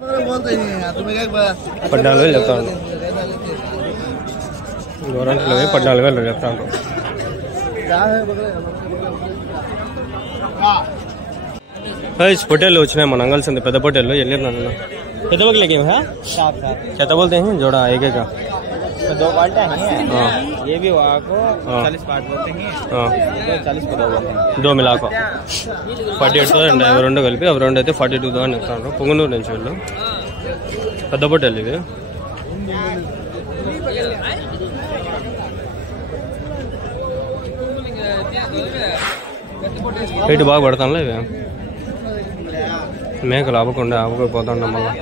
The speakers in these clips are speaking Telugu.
14,000 చెప్తా ఉంటాం. గోరంట్లో 14,000 చెప్తా ఉంటాం. పొట్టేళ్ళు వచ్చినాయి మన అంగల్సింది పెద్ద పొట్టేళ్ళు వెళ్ళారు నన్ను పెద్ద बकले के हैं क्या बोलते हैं जोड़ा एक एक का 2 क्वालिटी है। ये भी आपको 40 पार्ट बोलते हैं। 40 को 2 बोलते हैं। 2 मिला को 48,000 అవి రెండు కలిపి అవి రెండు అయితే 42,000 చెప్తాను. పొంగనూరు నుంచి వెళ్ళు పెద్ద పొట్టేళ్ళు ఇవి. రేటు బాగా పడతానులే ఇవి. మేకలు అవ్వకుండా అవ్వకపోతున్నాం మళ్ళీ.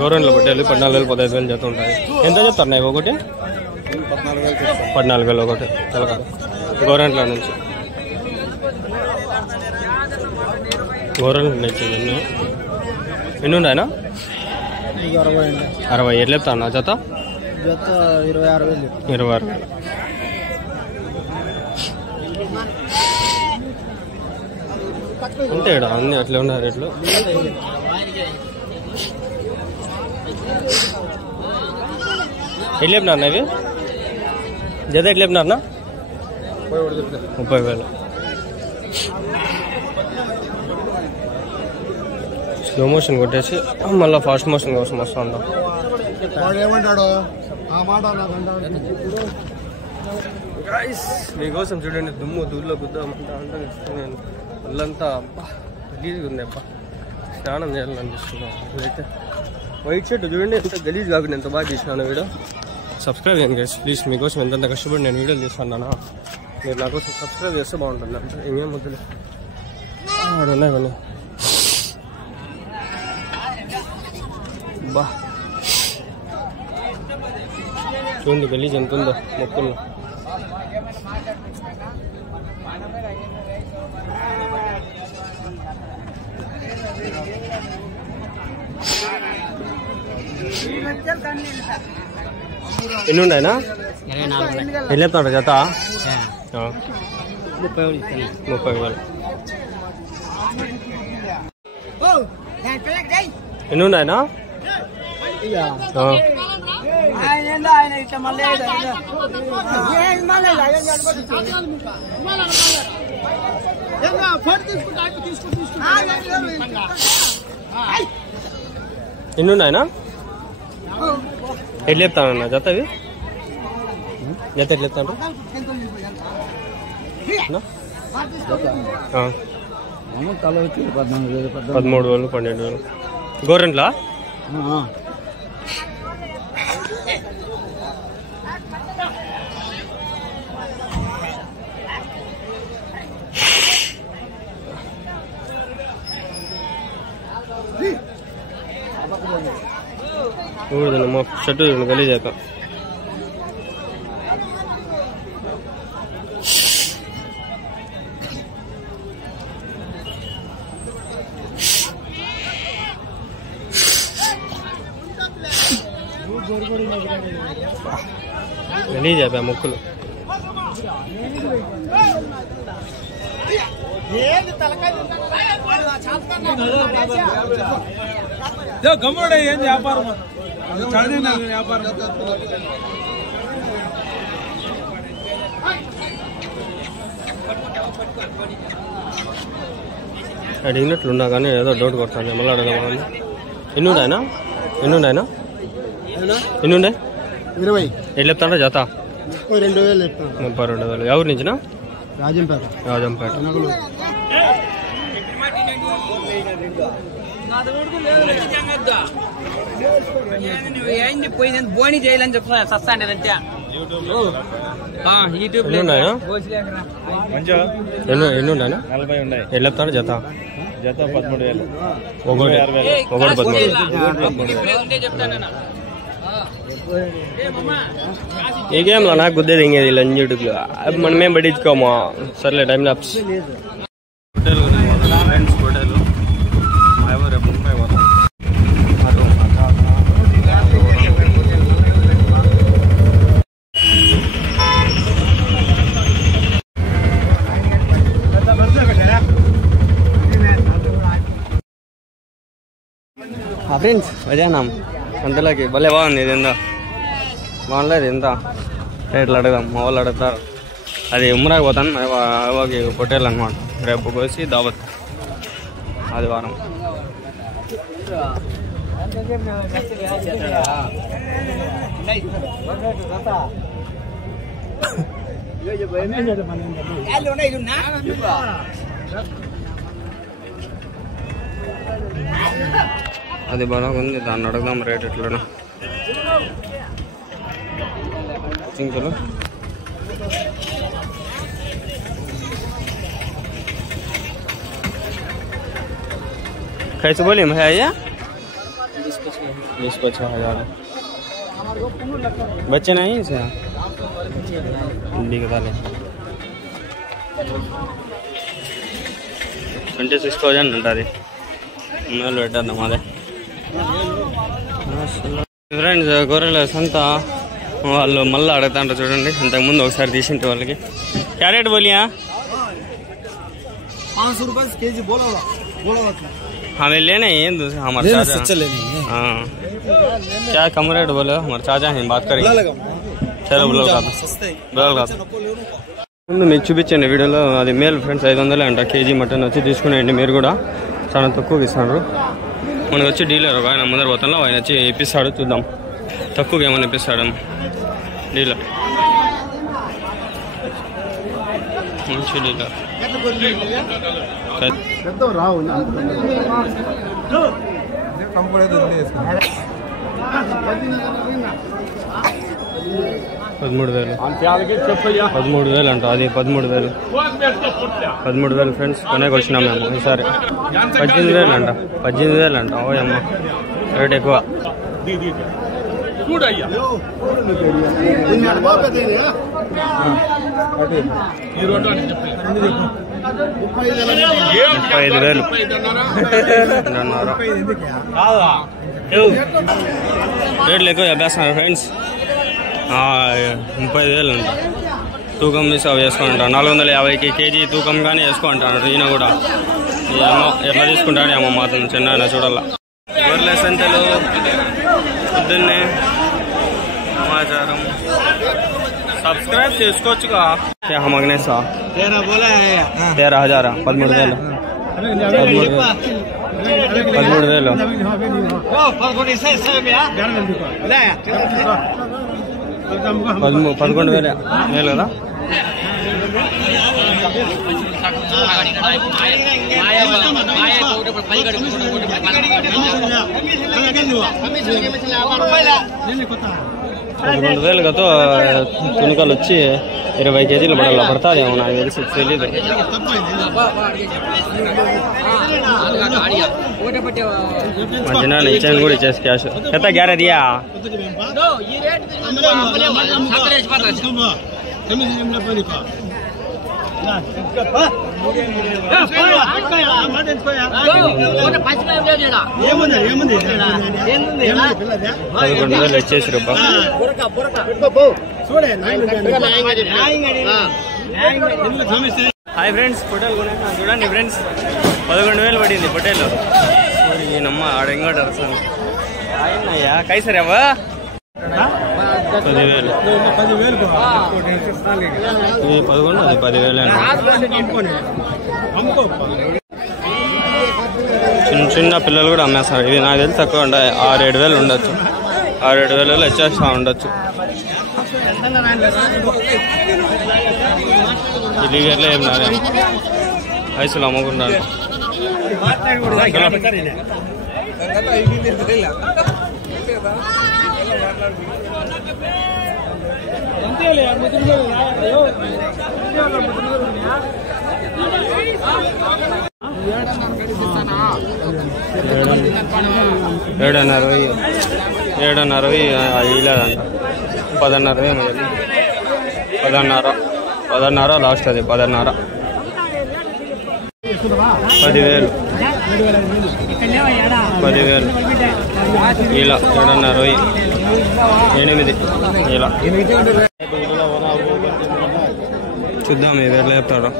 గోరెంట్లో పొట్టేళ్ళు 14,000 15,000 చెప్తూ ఉంటాయి. ఎంత చెప్తారు నాయి ఒకటి? 14,000 ఒకటి తెలకాదు గోరెంట్ల నుంచి. గోరెంట్ల నుంచి ఎన్ని ఉన్నాయనా? 60 ఎట్లా చెప్తాను జత? 26,000. అంతే అన్ని అట్లే ఉన్నాయి రేట్లు. ఎట్లా చెప్పినారు ఇవి జత ఎట్లా చెప్పినారనా? 30,000. స్లో మోషన్ కొట్టేసి మళ్ళీ ఫాస్ట్ మోషన్ కోసం వస్తూ ఉంటాం. మీకోసం చూడండి దుమ్ము దూర్లో గుద్దామంటా అంతా నేను ఒళ్ళంతా అబ్బా గలీజ్గా ఉంది. అబ్బా స్నానం చేయాలనిపిస్తున్నాం. ఇదైతే వైట్ షర్ట్ చూడండి ఎంత గలీజ్ కాకుండా ఎంత బాగా తీసినాను వీడియో. సబ్స్క్రైబ్ చేయండి గైస్ ప్లీజ్. మీకోసం ఎంతంత కష్టపడి నేను వీడియోలు తీస్తున్నానా, మీరు నా కోసం సబ్స్క్రైబ్ చేస్తే బాగుంటుంది. అంటే ఇంకేం వద్దులే ఆడు ఉన్నాయి కొన్ని. బా చూడండి గలీజ్ ఎంత ఉందో మొక్కలు. ఎన్ని ఉన్నాయినా? 24 ఎన్ని చెప్తాడు జత? 30,000. ఎన్ని ఉన్నాయినా? ఎన్ని ఉన్నాయినా? ఎట్లా చెప్తానన్నా జత? అవి జత ఎట్లా చెప్తాను? 13,000 12,000 గోరెంట్లా? మా షర్టు గలీజ్ అవుతాం. గలీజ్ అయిపోయా మొక్కులు. గమ్ముడే ఏం వ్యాపారం వ్యాపారం అడిగినట్లున్నా కానీ ఏదో డౌట్ కొడతాను. మళ్ళీ అడగమని. ఎన్ని ఉన్నాయనా? ఎన్ని ఉన్నాయనా? ఎన్ని ఉండే? 20. ఎట్లా చెప్తాడా జత? 32,000. 32,000. ఎవరి నుంచినా? రాజంపేట. పోయింది బోని చేయాలని చెప్తున్నా సస్తాండి అంతే. ఎన్ని ఉన్నాయా? ఎన్ని ఉన్నాయనా? 40 ఉన్నాయి. ఎట్లా చెప్తాడు జత? జత 13,000. ఒకటి 13,000. ఏకేంలా నాకు గుద్దేది ఇంకేది లంజుడుకు మనమేం పట్టించుకోమా. సర్లే టైం లాప్స్. ఫ్రెండ్స్ అదేనా అంతలోకి భలే బాగుంది. ఇది ఎంత బాగుండలేదు, ఎంత రేట్లు అడగదాం. మా వాళ్ళు అడుగుతారు. అది ఉమ్రాకి పోతాను అవ్వకి పొట్టేళ్ళు అనమాట. రేపు కోసి దావత్ ఆదివారం. అది బాగుంది, దాన్ని అడుగుదాం రేట్ ఎట్లా. చింకులు कैसे बोली भैया? 20-25,000 बच्चे नहीं से बिकता 26,000 ఉంటుంది. మేలు పెట్టేద్దాం అదే. ఫ్రెండ్స్ గొర్రెల సంత వాళ్ళు మళ్ళీ అడుగుతాంటారు చూడండి. ఇంతకుముందు ఒకసారి తీసింటే వాళ్ళకి. క్యారెట్ బోలియా 500 रुपये केजी बोला हमें लेना ही है हमारे चाचा। हाँ क्या कम रेट बोले हमारे चाचा हैं, बात करेंगे. चलो बोलो ముందు మీకు చూపించండి వీడియోలో. అది మేల్ ఫ్రెండ్స్ 500 అంట కేజీ మటన్ వచ్చి తీసుకునేయండి. మీరు కూడా చాలా తక్కువకి ఇస్తారు. మనకు వచ్చి డీలర్ ఒక ఆయన ముందర పోతాను, ఆయన వచ్చి ఇప్పిస్తాడు. చూద్దాం తక్కువగా ఏమైనా ఇప్పిస్తాడు డీలర్. మంచి డీలర్. రావు 13,000 అంట. అది 13,000 ఫ్రెండ్స్ కొనేకి వచ్చినాం మేము ఈసారి. 18,000 అంట. 18,000 అంట. ఓ అమ్మ రేట్ ఎక్కువ. రేట్లు ఎక్కువ చెప్పేస్తున్నారు ఫ్రెండ్స్. 30,000 అంట. తూకం మిస్ అవి వేసుకుంటారు. 450కి కేజీ తూకం కానీ వేసుకుంటారు. ఈయన కూడా ఏమో ఎట్లా తీసుకుంటాడు ఏమో మాత్రం చిన్న చూడాల. గొర్రెల సంతలు పొద్దున్నే సమాచారం సబ్స్క్రైబ్ చేసుకోవచ్చుగా. మగనే 13,000 13,000 11,000 మేలు కదా. $11,000తో తుణుకలు వచ్చి 20 కేజీలు పడాల పడతాదేమో నాకు తెలిసి, తెలీదు. మంచిగా ఇచ్చాను కూడా ఇచ్చేసి క్యాష్ ఎంత గ్యారెంటీయా. $11,000 వచ్చేసి రూపా. హాయ్ ఫ్రెండ్స్, పొట్టేలు కొనేనా చూడండి ఫ్రెండ్స్. 11,000 పడింది పొట్టేలు. నమ్మ ఆడ ఇంకోటి అరసాను. అయ్యా కైసరేవా 10,000. ఇది 11, అది 10,000. చిన్న చిన్న పిల్లలు కూడా అమ్మేస్తారు. ఇది నాకు తెలిసి తక్కువ ఉంటాయి. 6-7,000 ఉండొచ్చు. 6-7,000 వచ్చేస్తా ఉండొచ్చు. ఇల్లీగల్లో ఏం రాలే వయసులో అమ్ముకుంటాను. ఏడున్నర ఇలాదంట. 10,500 లాస్ట్. అది 10,500. 10,000 ఇలా 7,500 8 ఇలా. చూద్దాం ఇది ఎట్లా చెప్తాడు.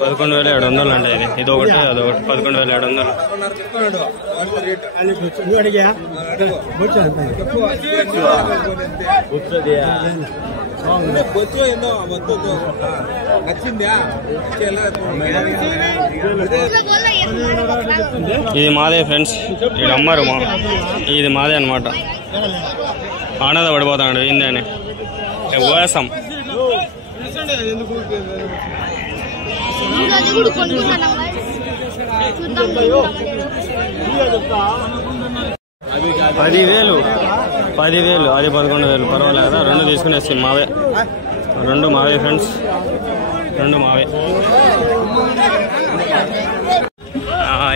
11,700 అంటే ఇది ఒకటి అదొకటి 11,700. ఇది మాదే ఫ్రెండ్స్, ఇక్కడ అమ్మారు ఇది మాదే అనమాట. ఆనంద పడిపోతాడు ఏందని వేసాం. పది వేలు అది 11,000 పర్వాలేదా. రెండు తీసుకునేసి మావే, రెండు మావే ఫ్రెండ్స్, రెండు మావే.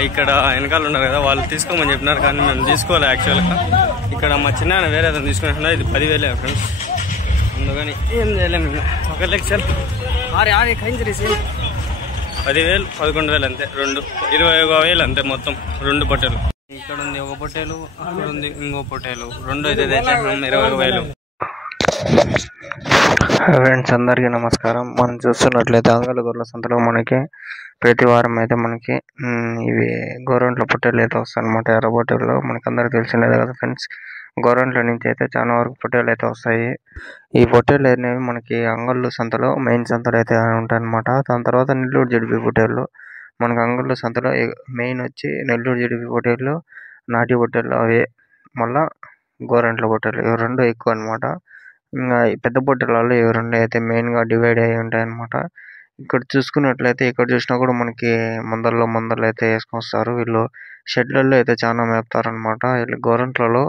ఇక్కడ వెనకాల ఉన్నారు కదా, వాళ్ళు తీసుకోమని చెప్పినారు కానీ మేము తీసుకోవాలి. యాక్చువల్గా ఇక్కడ మా చిన్న వేరే ఏదైనా తీసుకున్నా ఇది 10,000 ఫ్రెండ్స్, అందుకని ఏం చేయలేము. ఒక లెక్చర్ 10,000 11,000 అంతే. రెండు 21,000 అంతే మొత్తం, రెండు పొట్టేలు. ఇక్కడ ఉంది ఒక పొట్టేలు, అక్కడ ఉంది ఇంకో పొట్టేలు, రెండు అయితే తెచ్చేసాం 21,000. ఫ్రెండ్స్ అందరికీ నమస్కారం. మనం చూస్తున్నట్లయితే అంగళ్ళ గొర్రెల సంతలో మనకి ప్రతి వారం అయితే మనకి ఇవి గోరంట్ల పొట్టేలు అయితే వస్తాయి అనమాట. ఎర్ర పొట్టేలు మనకి అందరికి తెలిసినదే కదా ఫ్రెండ్స్. గోరంట్ల నుంచి అయితే చాలా వరకు పొట్టేలు అయితే వస్తాయి. ఈ పొట్టేలు అనేవి మనకి అంగళ్ళు సంతలో మెయిన్ సంతలో అయితే ఉంటాయి అనమాట. దాని తర్వాత నెల్లూరు జడిపి పొట్టేళ్ళు మనకి అంగళ్ళు సంతలో మెయిన్ వచ్చి నెల్లూరు జడిపి పొట్టేళ్ళు, నాటి పొట్టేళ్ళు అవే. మళ్ళా గోరంట్ల పొట్టేలు ఇవి రెండు ఎక్కువ అనమాట. ఇంకా పెద్ద పొట్టేలలో ఇవి రెండు అయితే మెయిన్గా డివైడ్ అయ్యి ఉంటాయి అనమాట. ఇక్కడ చూసుకున్నట్లయితే ఇక్కడ చూసినా కూడా మనకి మందల్లో అయితే వేసుకొని వస్తారు. వీళ్ళు షెడ్లలో అయితే చాలా మేపుతారు అనమాట. వీళ్ళు గోరంట్లలో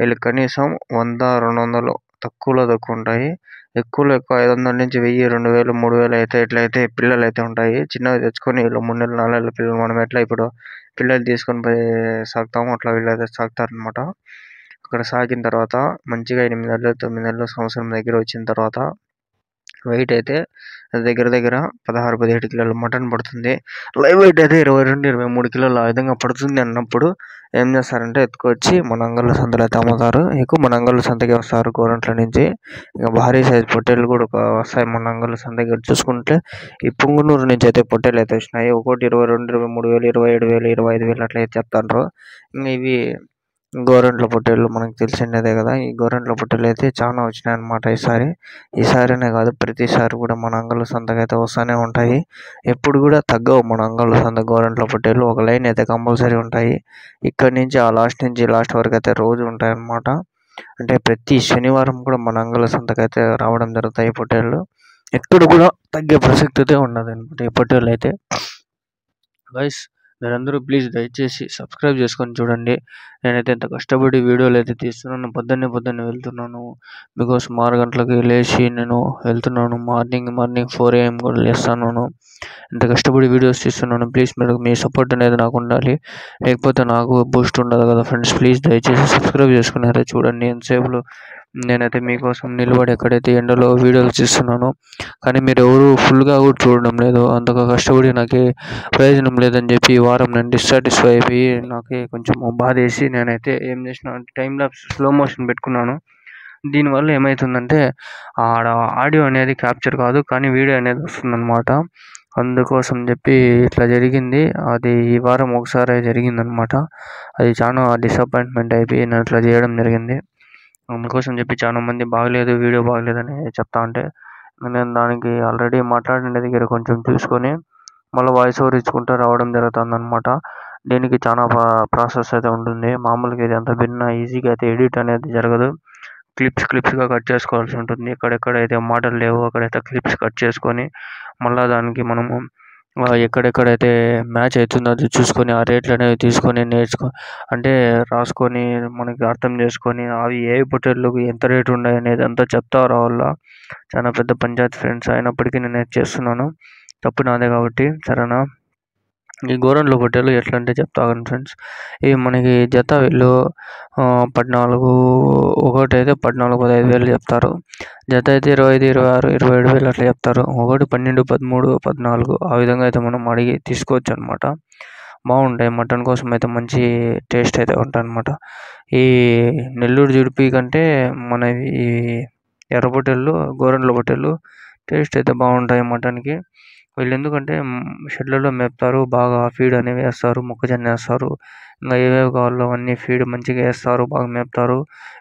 వీళ్ళు కనీసం 100-200 తక్కువ ఉంటాయి. ఎక్కువ 500 నుంచి 1000, 2000, 3000 అయితే ఇట్లయితే పిల్లలు అయితే ఉంటాయి. చిన్నవి తెచ్చుకొని వీళ్ళు 3 నెలలు 4 నెలల పిల్లలు మనం ఎట్లా ఇప్పుడు పిల్లలు తీసుకొని పోయి సాగుతాము అట్లా వీళ్ళు అయితే సాగుతారనమాట. అక్కడ సాగిన తర్వాత మంచిగా 8 నెలలు 9 నెలలు సంవత్సరం దగ్గర వచ్చిన తర్వాత వెయిట్ అయితే దగ్గర 16-17 కిలోలు మటన్ పడుతుంది. లైవ్ వెయిట్ అయితే 22-23 కిలోలు ఆ విధంగా పడుతుంది అన్నప్పుడు ఏం చేస్తారంటే ఎత్తుకొచ్చి మన అంగళ్ళ సంతలో అయితే అమ్ముతారు. ఎక్కువ మన అంగళ్ళ సంతకి వస్తారు గోరంట్ల నుంచి. ఇంకా భారీ సైజ్ పొట్టేలు కూడా వస్తాయి మన అంగళ్ళ సంత దగ్గర. చూసుకుంటే ఈ పుంగునూరు నుంచి అయితే పొట్టేలు అయితే వచ్చినాయి. ఒకటి 22,000, 23,000, 27,000, 25,000 అట్లా అయితే చెప్తాండ్రు. ఇంకా ఇవి గోరంట్ల పొట్టేళ్ళు మనకు తెలిసిండేదే కదా. ఈ గోరంట్ల పొట్టేళ్ళు అయితే చాలా వచ్చినాయి అనమాట ఈసారినే కాదు ప్రతిసారి కూడా మన అంగళ్ళ సంతకి అయితే వస్తూనే ఉంటాయి. ఎప్పుడు కూడా తగ్గవు మన అంగళ్ళ సంత గోరంట్ల పొట్టేళ్ళు. ఒక లైన్ అయితే కంపల్సరీ ఉంటాయి. ఇక్కడ నుంచి ఆ లాస్ట్ నుంచి లాస్ట్ వరకు అయితే రోజు ఉంటాయి అన్నమాట. అంటే ప్రతి శనివారం కూడా మన అంగళ్ళ సంతకి అయితే రావడం జరుగుతాయి ఈ పొట్టేళ్ళు. ఎక్కడ కూడా తగ్గే ప్రసక్తి అయితే ఉండదు అనమాట ఈ పొట్టేళ్ళు అయితే. గైస్ మీరందరూ ప్లీజ్ దయచేసి సబ్స్క్రైబ్ చేసుకొని చూడండి. నేనైతే ఎంత కష్టపడి వీడియోలు అయితే తీస్తున్నాను. పొద్దున్నే వెళ్తున్నాను బికాస్ 6 గంటలకి లేచి నేను వెళ్తున్నాను. మార్నింగ్ 4 AM కూడా లేస్తున్నాను. ఎంత కష్టపడి వీడియోస్ తీస్తున్నాను. ప్లీజ్ మీరు మీ సపోర్ట్ అనేది నాకు ఉండాలి, లేకపోతే నాకు బూస్ట్ ఉండదు కదా ఫ్రెండ్స్. ప్లీజ్ దయచేసి సబ్స్క్రైబ్ చేసుకున్నారే చూడండి. ఎంతసేపులో నేనైతే మీకోసం నిలబడి ఎక్కడైతే ఎండలో వీడియోలు తీస్తున్నాను, కానీ మీరు ఎవరు ఫుల్గా కూడా చూడడం లేదు. అంతగా కష్టపడి నాకు ప్రయోజనం లేదని చెప్పి ఈ వారం నేను డిస్సాటిస్ఫై అయిపోయి నాకే కొంచెం బాధేసి నేనైతే ఏం చేసిన టైం ల్యాప్స్ స్లో మోషన్ పెట్టుకున్నాను. దీనివల్ల ఏమవుతుందంటే ఆడ ఆడియో అనేది క్యాప్చర్ కాదు కానీ వీడియో అనేది వస్తుందన్నమాట. అందుకోసం చెప్పి ఇట్లా జరిగింది. అది ఈ వారం ఒకసారి జరిగిందనమాట. అది చాలా డిసప్పాయింట్మెంట్ అయిపోయి నేను ఇట్లా చేయడం జరిగింది. అందుకోసం చెప్పి చాలా మంది బాగలేదు వీడియో బాగలేదని చెప్తా ఉంటే నేను దానికి ఆల్రెడీ మాట్లాడిన దగ్గర కొంచెం చూసుకొని మళ్ళీ వాయిస్ ఓవర్ ఇచ్చుకుంటూ రావడం జరుగుతుంది అనమాట. దీనికి చాలా ప్రాసెస్ అయితే ఉంటుంది. మామూలుగా ఇది అంత భిన్న ఈజీగా అయితే ఎడిట్ అనేది జరగదు. క్లిప్స్గా కట్ చేసుకోవాల్సి ఉంటుంది. ఎక్కడెక్కడైతే మాటలు లేవో అక్కడైతే క్లిప్స్ కట్ చేసుకొని మళ్ళీ దానికి మనము ఎక్కడెక్కడైతే మ్యాచ్ అవుతుందో అది చూసుకొని ఆ రేట్లు అనేవి తీసుకొని అంటే రాసుకొని మనకి అర్థం చేసుకొని అవి ఏ పొట్టేళ్ళకు ఎంత రేటు ఉన్నాయి అనేది అంతా చెప్తా రావాలా. చాలా పెద్ద పంచాయతీ ఫ్రెండ్స్. అయినప్పటికీ నేను చేస్తున్నాను, తప్పు నాదే కాబట్టి సరేనా. ఈ గోరంట్ల పొట్టేలు ఎట్లా అంటే చెప్తాను ఫ్రెండ్స్. ఇవి మనకి జత వీళ్ళు 14 ఒకటి అయితే 14-15,000 చెప్తారు. జత అయితే 25, 26, 27,000 అట్లా చెప్తారు. ఒకటి 12, 13, 14 ఆ విధంగా అయితే మనం అడిగి తీసుకోవచ్చు అనమాట. బాగుంటాయి. మటన్ కోసం అయితే మంచి టేస్ట్ అయితే ఉంటాయన్నమాట. ఈ నెల్లూరు జుడిపి కంటే మన ఈ ఎర్ర పొట్టేళ్ళు, గోరెంట్ల పొట్టేళ్ళు టేస్ట్ అయితే బాగుంటాయి మటన్కి. వీళ్ళు ఎందుకంటే షెడ్లలో మేపుతారు, బాగా ఫీడ్ అనేవి వేస్తారు, మొక్కజొన్న వేస్తారు, ఇంకా ఏవేవి కావాలో అవన్నీ ఫీడ్ మంచిగా వేస్తారు, బాగా మేపుతారు.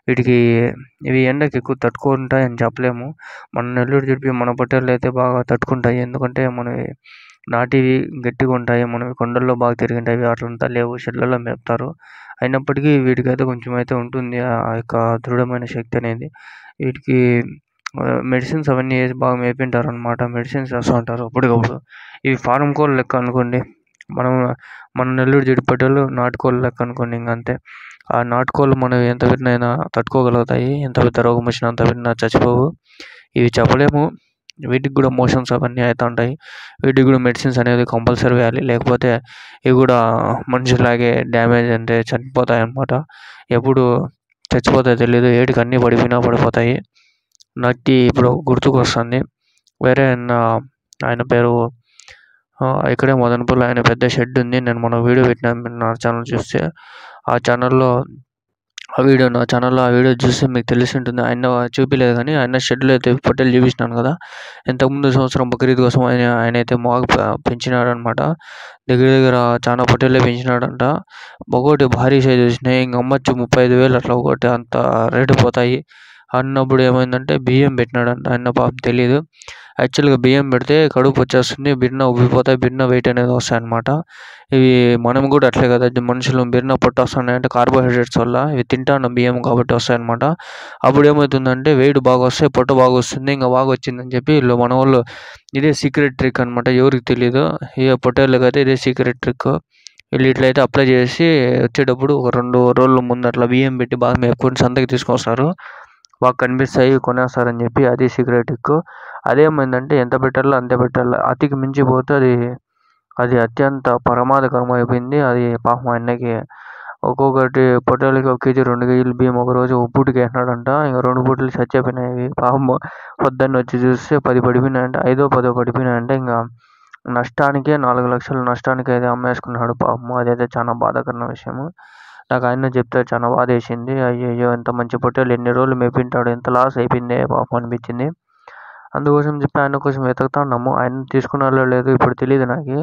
వీటికి ఇవి ఎండకి ఎక్కువ తట్టుకుంటాయి అని చెప్పలేము. మన నెల్లూరు జుడిపి మన పొట్టేళ్ళు అయితే బాగా తట్టుకుంటాయి. ఎందుకంటే మనవి నాటివి గట్టిగా ఉంటాయి, మనవి కొండల్లో బాగా తిరిగింటాయి. అట్లంతా లేవు, షెడ్లలో మేపుతారు. అయినప్పటికీ వీటికైతే కొంచెం అయితే ఉంటుంది ఆ యొక్క దృఢమైన శక్తి అనేది. వీటికి మెడిసిన్స్ అవన్నీ వేసి బాగా మేపింటారు అనమాట. మెడిసిన్స్ వేస్తూ ఉంటారు అప్పటికప్పుడు. ఇవి ఫారం కోళ్ళు లెక్క అనుకోండి. మన నెల్లూరు జుడిపి పొట్టేళ్ళు నాటుకోళ్ళు లెక్క అనుకోండి, ఇంక అంతే. ఆ నాటుకోళ్ళు మనం ఎంత పెట్టినైనా తట్టుకోగలుగుతాయి, ఎంత పెద్ద రోగం వచ్చినా అంత పెట్టినా చచ్చిపోవు. ఇవి చెప్పలేము, వీటికి కూడా మోషన్స్ అవన్నీ అవుతూ ఉంటాయి. వీటికి కూడా మెడిసిన్స్ అనేది కంపల్సరీ వేయాలి, లేకపోతే ఇవి కూడా మనుషులాగే డ్యామేజ్ అంటే చనిపోతాయి అన్నమాట. ఎప్పుడు చచ్చిపోతాయో తెలియదు, ఏటికి అన్నీ పడిపోయినా పడిపోతాయి. నాకు ఇప్పుడు గుర్తుకు వస్తుంది, వేరే ఆయన పేరు ఇక్కడే మదనపల్లిలో ఆయన పెద్ద షెడ్ ఉంది. నేను మొన్న వీడియో పెట్టినాను నా ఛానల్ చూస్తే. ఆ వీడియో చూస్తే మీకు తెలిసి ఉంటుంది. ఆయన చూపించలేదు కానీ ఆయన షెడ్లో అయితే పొట్టేలు చూపించినాను కదా. ఇంతకుముందు సంవత్సరం బక్రీద్ కోసం ఆయన అయితే పెంచినాడు అనమాట. దగ్గర దగ్గర చాలా పొట్టేళ్ళే పెంచినాడంట. ఒకటి భారీ సైజు వచ్చినాయి, ఇంక అమ్మచ్చు 35,000 అట్లా ఒకటి, అంత రేటు పోతాయి అన్నప్పుడు ఏమైందంటే బియ్యం పెట్టినాడంట. ఆయన పాపం తెలీదు. యాక్చువల్గా బియ్యం పెడితే కడుపు వచ్చేస్తుంది, బిర్న ఉబ్బిపోతాయి, బిర్న వెయిట్ అనేది వస్తాయి అనమాట. ఇవి మనం కూడా అట్లే కదా, మనుషులు బిర్న పొట్ట వస్తున్నాయంటే కార్బోహైడ్రేట్స్ వల్ల, ఇవి తింటాను బియ్యం కాబట్టి వస్తాయన్నమాట. అప్పుడు ఏమవుతుందంటే వెయిట్ బాగా వస్తాయి, పొట్ట బాగా వస్తుంది. ఇంకా బాగా వచ్చిందని చెప్పి వీళ్ళు మన వాళ్ళు, ఇదే సీక్రెట్ ట్రిక్ అనమాట, ఎవరికి తెలియదు. ఈ పొట్టేళ్ళకి అయితే ఇదే సీక్రెట్ ట్రిక్. వీళ్ళు ఇట్లయితే అప్లై చేసి వచ్చేటప్పుడు ఒక 2 రోజుల ముందు అట్లా బియ్యం పెట్టి బాగా మేపుకొని సంతకి తీసుకొస్తారు, బాగా కనిపిస్తాయి, కొనేస్తారని చెప్పి. అది సీక్రెట్ ట్రిక్. అదేమైందంటే ఎంత పెట్టాలో అంతే పెట్టాలి, అతికి మించిపోతే అది అత్యంత ప్రమాదకరం అయిపోయింది. అది పాపం ఆయనకి ఒక్కొక్కటి పొట్టేళ్ళకి 1 కేజీ 2 కేజీలు బియ్యం ఒకరోజు పూటకి వేసినాడంట. ఇంకా 2 పూటలు చచ్చిపోయినాయి పాపం. పొద్దున్న వచ్చి చూస్తే 10 పడిపోయినాయంట, 5-10 పడిపోయినాయంట. ఇంకా నష్టానికే 4 లక్షల నష్టానికి అయితే అమ్మేసుకున్నాడు పాపం. అదైతే చాలా బాధాకరమైన విషయము. నాకు ఆయన చెప్తే చాలా బాధ వేసింది. అయ్యయ్యో, ఎంత మంచి పొట్టేలు ఎన్ని రోజులు మేపింటాడు, ఎంత లాస్ అయిపోయిందే పాపం అనిపించింది. అందుకోసం చెప్పి ఆయన కోసం వెతుకుతున్నాము. ఆయన తీసుకున్నారో లేదో ఇప్పుడు తెలియదు నాకు.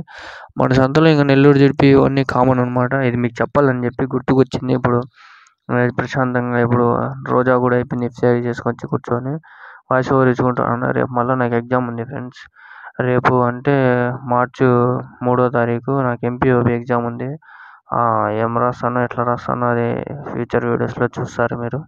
మన సంతలో ఇంకా నెల్లూరు జుడిపి ఇవన్నీ కామన్ అనమాట. ఇది మీకు చెప్పాలని చెప్పి గుర్తుకొచ్చింది. ఇప్పుడు ప్రశాంతంగా ఇప్పుడు రోజా కూడా అయిపోయింది, ఇఫ్తారీ చేసుకొచ్చి కూర్చొని వాయిస్ ఓవర్ ఇచ్చుకుంటాను. రేపు మళ్ళీ నాకు ఎగ్జామ్ ఉంది ఫ్రెండ్స్. రేపు అంటే మార్చి 3వ తారీఖు నాకు ఎంపీఓబి ఎగ్జామ్ ఉంది. ఏం రాస్తానో ఎట్లా రాస్తానో అది ఫ్యూచర్ వీడియోస్లో చూస్తారు మీరు.